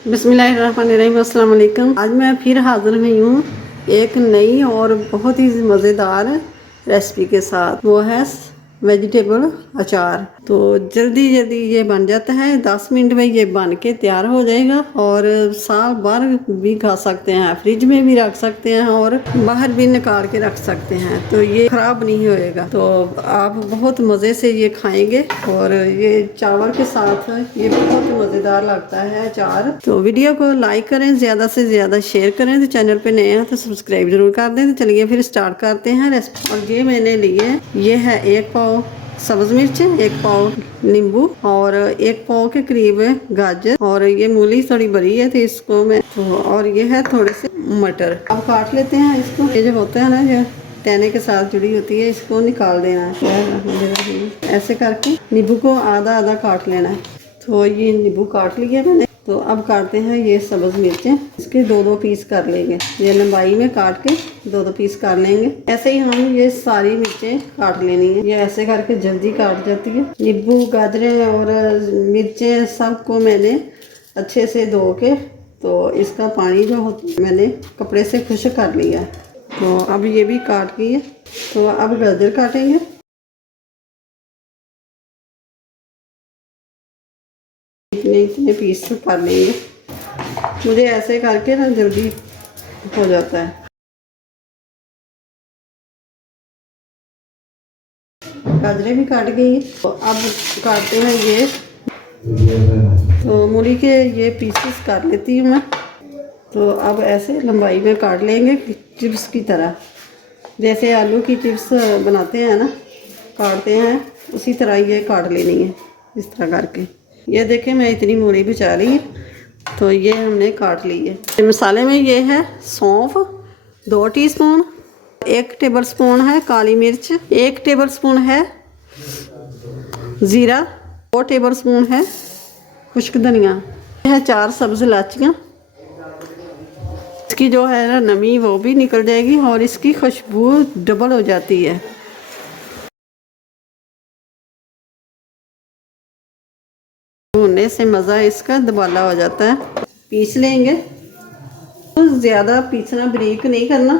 बिस्मिल्लाहिर्रहमानिर्रहीम, अस्सलाम वालेकुम। आज मैं फिर हाज़िर हुई हूँ एक नई और बहुत ही मज़ेदार रेसिपी के साथ। वो है वेजिटेबल अचार। तो जल्दी जल्दी ये बन जाता है, 10 मिनट में ये बन के तैयार हो जाएगा और साल भर भी खा सकते हैं, फ्रिज में भी रख सकते हैं और बाहर भी निकाल के रख सकते हैं, तो ये ख़राब नहीं होएगा। तो आप बहुत मज़े से ये खाएंगे और ये चावल के साथ ये बहुत मज़ेदार लगता है अचार। तो वीडियो को लाइक करें, ज़्यादा से ज़्यादा शेयर करें। तो चैनल पे नए हैं तो सब्सक्राइब जरूर कर दें। तो चलिए फिर स्टार्ट करते हैं रेसिपी। और ये मैंने लिए, ये है 1 पाव सब्ज़ मिर्च, 1 पाव नींबू और 1 पाव के करीब गाजर, और ये मूली थोड़ी बड़ी है तो इसको मैं और ये है थोड़े से मटर। अब काट लेते हैं इसको। ये जो होता है ना, जो टहने के साथ जुड़ी होती है, इसको निकाल देना है। ऐसे करके नींबू को आधा आधा काट लेना है। तो ये नींबू काट लिया मैंने। तो अब काटते हैं ये सब्ज़ मिर्चें, इसके 2-2 पीस कर लेंगे। ये लंबाई में काट के 2-2 पीस कर लेंगे। ऐसे ही हम ये सारी मिर्चें काट लेनी है। ये ऐसे करके जल्दी काट जाती है। नींबू, गाजरें और मिर्चें सबको मैंने अच्छे से धो के, तो इसका पानी जो मैंने कपड़े से खुश्क कर लिया। तो अब ये भी काट लिए। तो अब गाजर काटेंगे। इतने पीस कर लेंगे। मुझे ऐसे करके ना जल्दी हो जाता है। गाजरें भी काट गई। तो अब काटते हैं ये, तो मूली के ये पीसेस काट लेती हूँ मैं। तो अब ऐसे लंबाई में काट लेंगे चिप्स की तरह, जैसे आलू की चिप्स बनाते हैं ना, काटते हैं, उसी तरह ये काट लेनी है इस तरह करके। ये देखें, मैं इतनी मूली बचा ली है। तो ये हमने काट ली है। मसाले में ये है सौंफ 2 टीस्पून, 1 टेबलस्पून है काली मिर्च, 1 टेबलस्पून है ज़ीरा, 2 टेबलस्पून है खुश्क धनिया, है 4 सब्ज़ इलाचियाँ। इसकी जो है ना नमी वो भी निकल जाएगी और इसकी खुशबू डबल हो जाती है। भूनने से मज़ा इसका दुबाला हो जाता है। पीस लेंगे। तो ज़्यादा पीसना, बारीक नहीं करना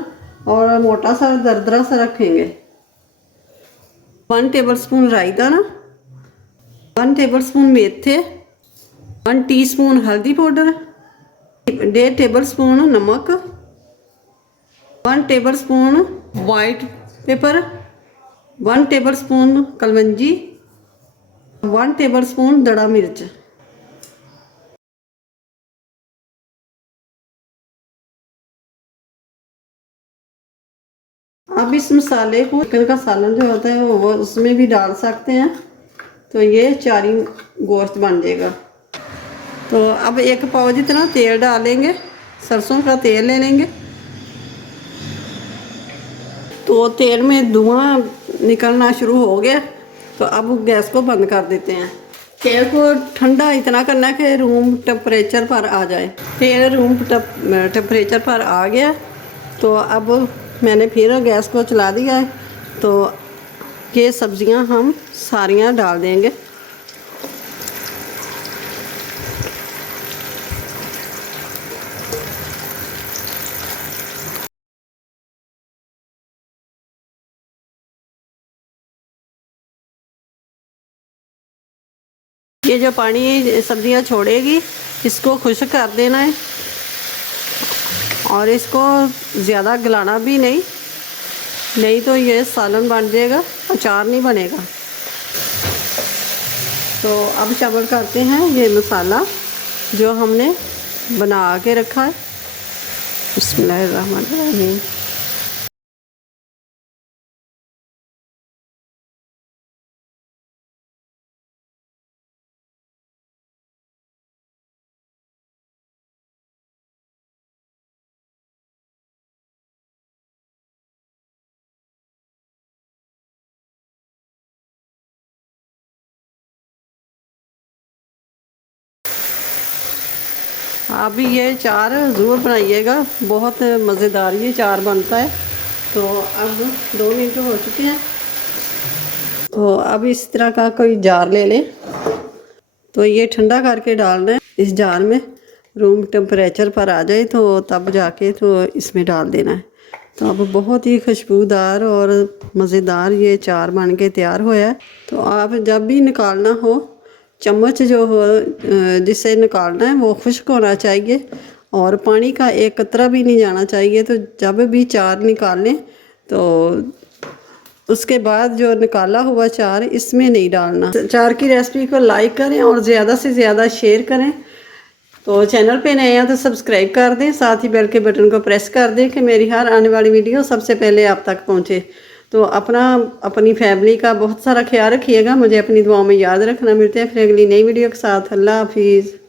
और मोटा सा दरदरा सा रखेंगे। 1 टेबलस्पून राई दाना, 1 टेबलस्पून मेथे, 1 टीस्पून हल्दी पाउडर, 1.5 टेबलस्पून नमक, 1 टेबलस्पून वाइट पेपर, 1 टेबलस्पून कलवंजी, 1 टेबलस्पून दड़ा मिर्च। अब इस मसाले को, चिकन का सालन जो होता है वो उसमें भी डाल सकते हैं, तो ये चारी गोश्त बन जाएगा। तो अब 1 पाव जितना तेल डालेंगे, सरसों का तेल ले लेंगे। तो तेल में धुआं निकलना शुरू हो गया, तो अब गैस को बंद कर देते हैं। तेल को ठंडा इतना करना है कि रूम टेम्परेचर पर आ जाए। तेल रूम टेम्परेचर पर आ गया, तो अब मैंने फिर गैस को चला दिया है। तो ये सब्जियां हम सारियां डाल देंगे। ये जो पानी सब्जियां छोड़ेगी, इसको खुश्क कर देना है और इसको ज़्यादा गलाना भी नहीं, नहीं तो ये सालन बन जाएगा, अचार नहीं बनेगा। तो अब शामिल करते हैं ये मसाला जो हमने बना के रखा है। बिस्मिल्लाहिर्रहमानिर्रहीम। आप भी ये अचार ज़रूर बनाइएगा, बहुत मज़ेदार ये अचार बनता है। तो अब 2 मिनट हो चुके हैं। तो अब इस तरह का कोई जार ले लें। तो ये ठंडा करके डालना है इस जार में। रूम टेम्परेचर पर आ जाए तो तब जाके तो इसमें डाल देना है। तो अब बहुत ही खुशबूदार और मज़ेदार ये अचार बन के तैयार होया है। तो आप जब भी निकालना हो, चम्मच जो हो जिससे निकालना है वो खुश्क होना चाहिए और पानी का एक कतरा भी नहीं जाना चाहिए। तो जब भी अचार निकालें तो उसके बाद जो निकाला हुआ अचार इसमें नहीं डालना। अचार की रेसिपी को लाइक करें और ज़्यादा से ज़्यादा शेयर करें। तो चैनल पे नए हैं तो सब्सक्राइब कर दें, साथ ही बेल के बटन को प्रेस कर दें कि मेरी हर आने वाली वीडियो सबसे पहले आप तक पहुंचे। तो अपनी फैमिली का बहुत सारा ख्याल रखिएगा, मुझे अपनी दुआओं में याद रखना। मिलते हैं फिर अगली नई वीडियो के साथ। अल्लाह हाफिज़।